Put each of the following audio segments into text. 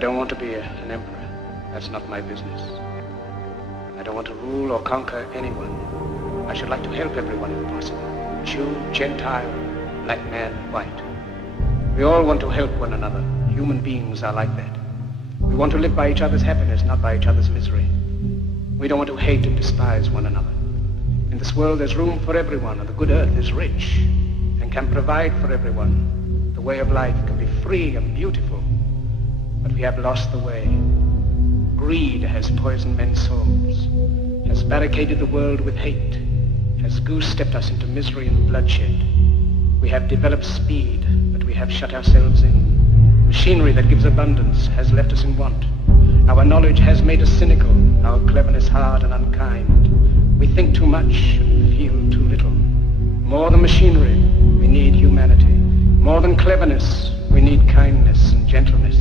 don't want to be an emperor. That's not my business. I don't want to rule or conquer anyone. I should like to help everyone if possible. Jew, Gentile, black man, white. We all want to help one another. Human beings are like that. We want to live by each other's happiness, not by each other's misery. We don't want to hate and despise one another. In this world there's room for everyone, and the good earth is rich and can provide for everyone. The way of life can be free and beautiful, but we have lost the way. Greed has poisoned men's souls, has barricaded the world with hate, has goose-stepped us into misery and bloodshed. We have developed speed, but we have shut ourselves in. Machinery that gives abundance has left us in want. Our knowledge has made us cynical, our cleverness hard and unkind. We think too much and feel too little. More than machinery, we need humanity. More than cleverness, we need kindness and gentleness.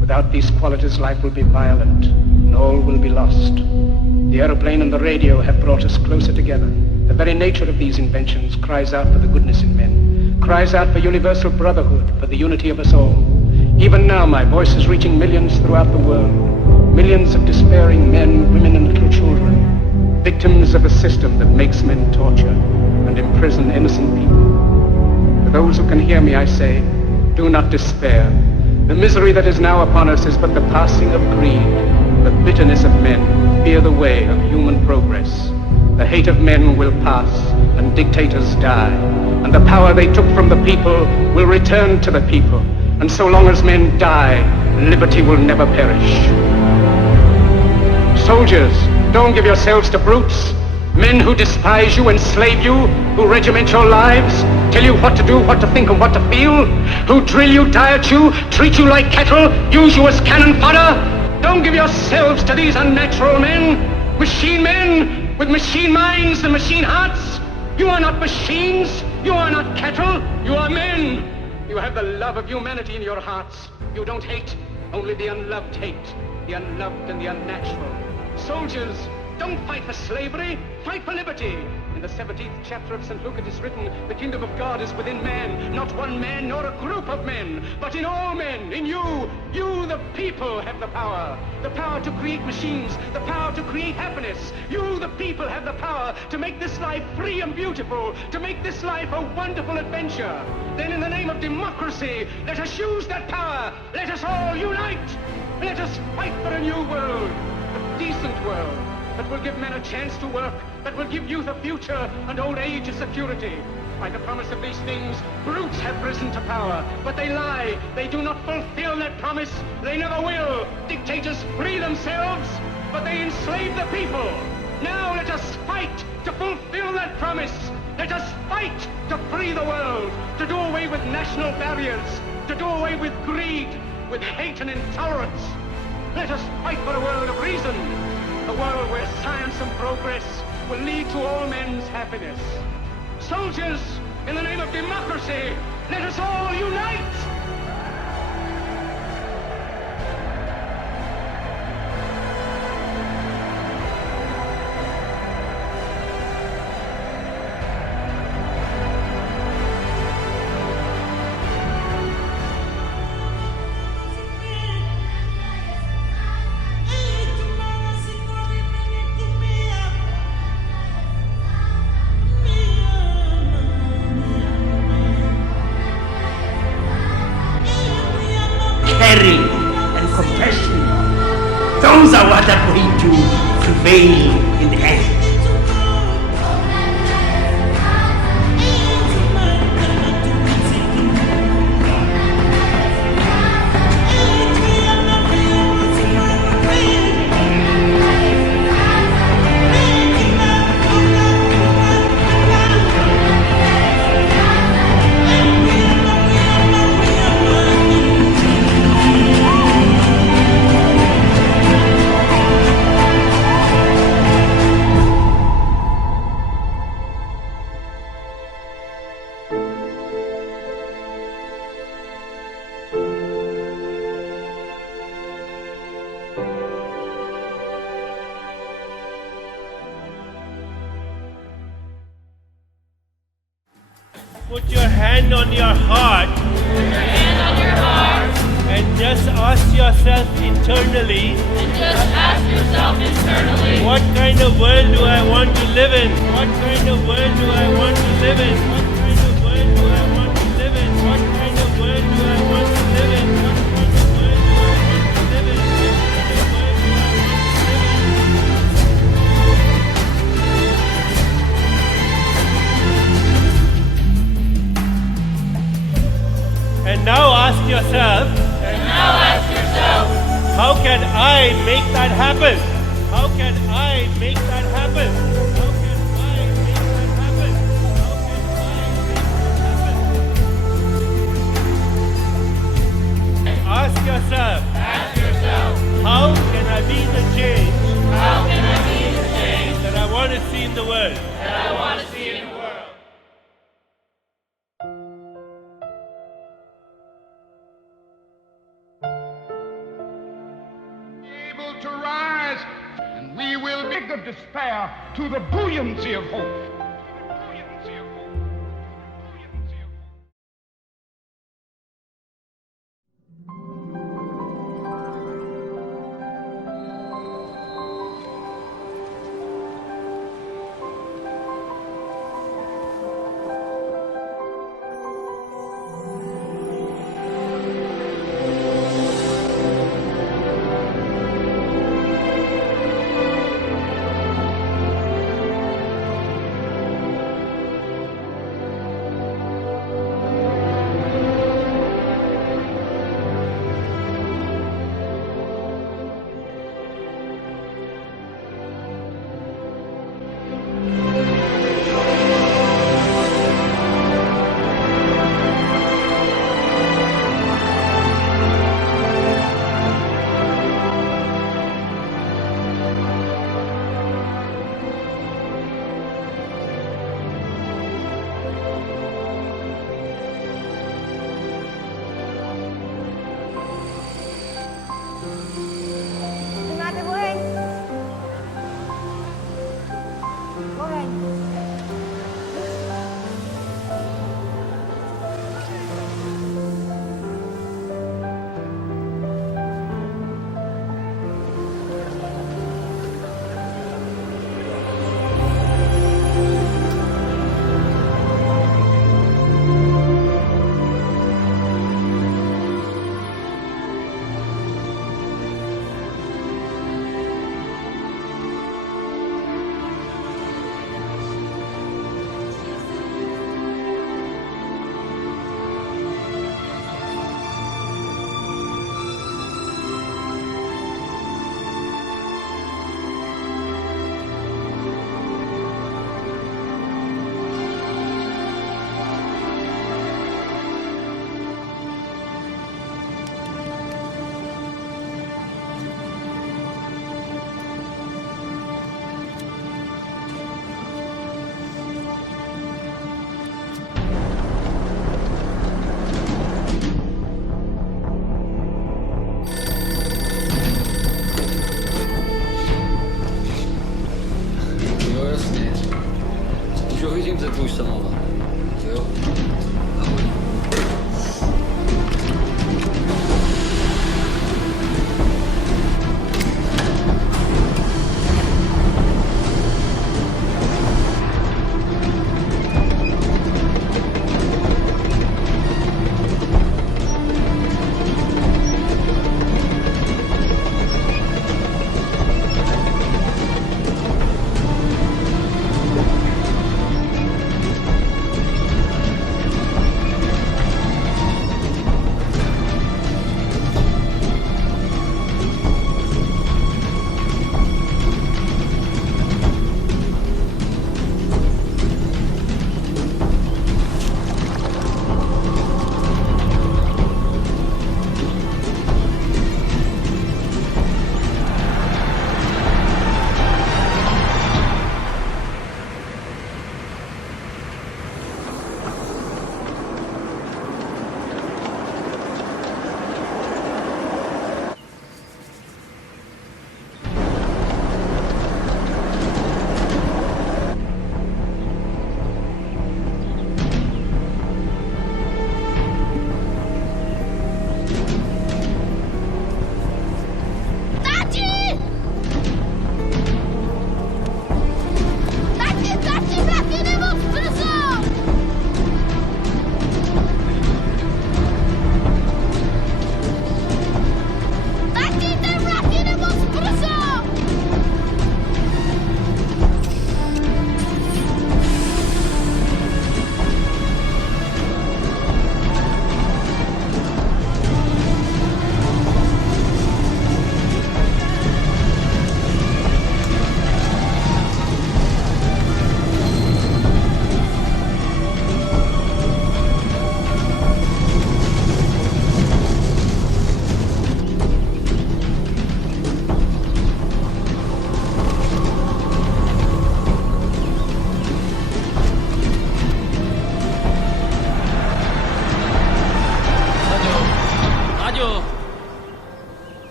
Without these qualities, life will be violent, and all will be lost. The aeroplane and the radio have brought us closer together. The very nature of these inventions cries out for the goodness in men, cries out for universal brotherhood, for the unity of us all. Even now, my voice is reaching millions throughout the world, millions of despairing men, women, and little children, victims of a system that makes men torture and imprison innocent people. To those who can hear me, I say, do not despair. The misery that is now upon us is but the passing of greed. The bitterness of men fear the way of human progress. The hate of men will pass, and dictators die, and the power they took from the people will return to the people. And so long as men die, liberty will never perish. Soldiers, don't give yourselves to brutes. Men who despise you, enslave you, who regiment your lives, tell you what to do, what to think, and what to feel, who drill you, diet you, treat you like cattle, use you as cannon fodder. Don't give yourselves to these unnatural men, machine men with machine minds and machine hearts. You are not machines, you are not cattle, you are men. You have the love of humanity in your hearts. You don't hate, only the unloved hate, the unloved and the unnatural. Soldiers, don't fight for slavery, fight for liberty. In the 17th chapter of St. Luke it is written, the kingdom of God is within man, not one man nor a group of men, but in all men, in you. You, the people, have the power to create machines, the power to create happiness. You, the people, have the power to make this life free and beautiful, to make this life a wonderful adventure. Then in the name of democracy, let us use that power. Let us all unite. Let us fight for a new world, a decent world, that will give men a chance to work, that will give youth a future and old age a security. By the promise of these things, brutes have risen to power, but they lie. They do not fulfill that promise. They never will. Dictators free themselves, but they enslave the people. Now let us fight to fulfill that promise. Let us fight to free the world, to do away with national barriers, to do away with greed, with hate and intolerance. Let us fight for a world of reason, a world where science and progress will lead to all men's happiness. Soldiers, in the name of democracy, let us all unite! Caring and compassion, those are what are going to prevail in the end. Put your hand on your heart. Put your hand on your heart. And just ask yourself internally, what kind of world do I want to live in? What kind of world do I want to live in? What kind of world do I want to live in? What kind of world do I want to live in? What kind of world do I want to live in? What kind of world do I want to live in? And now ask yourself, how can I make that happen? How can I make that happen? How can I make that happen? How can I make that happen? Ask yourself, how can I be the change? That I want to see in the world? Able to rise, and we will make of despair to the buoyancy of hope. Buoyancy of hope. Buoyancy of hope.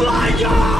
liar!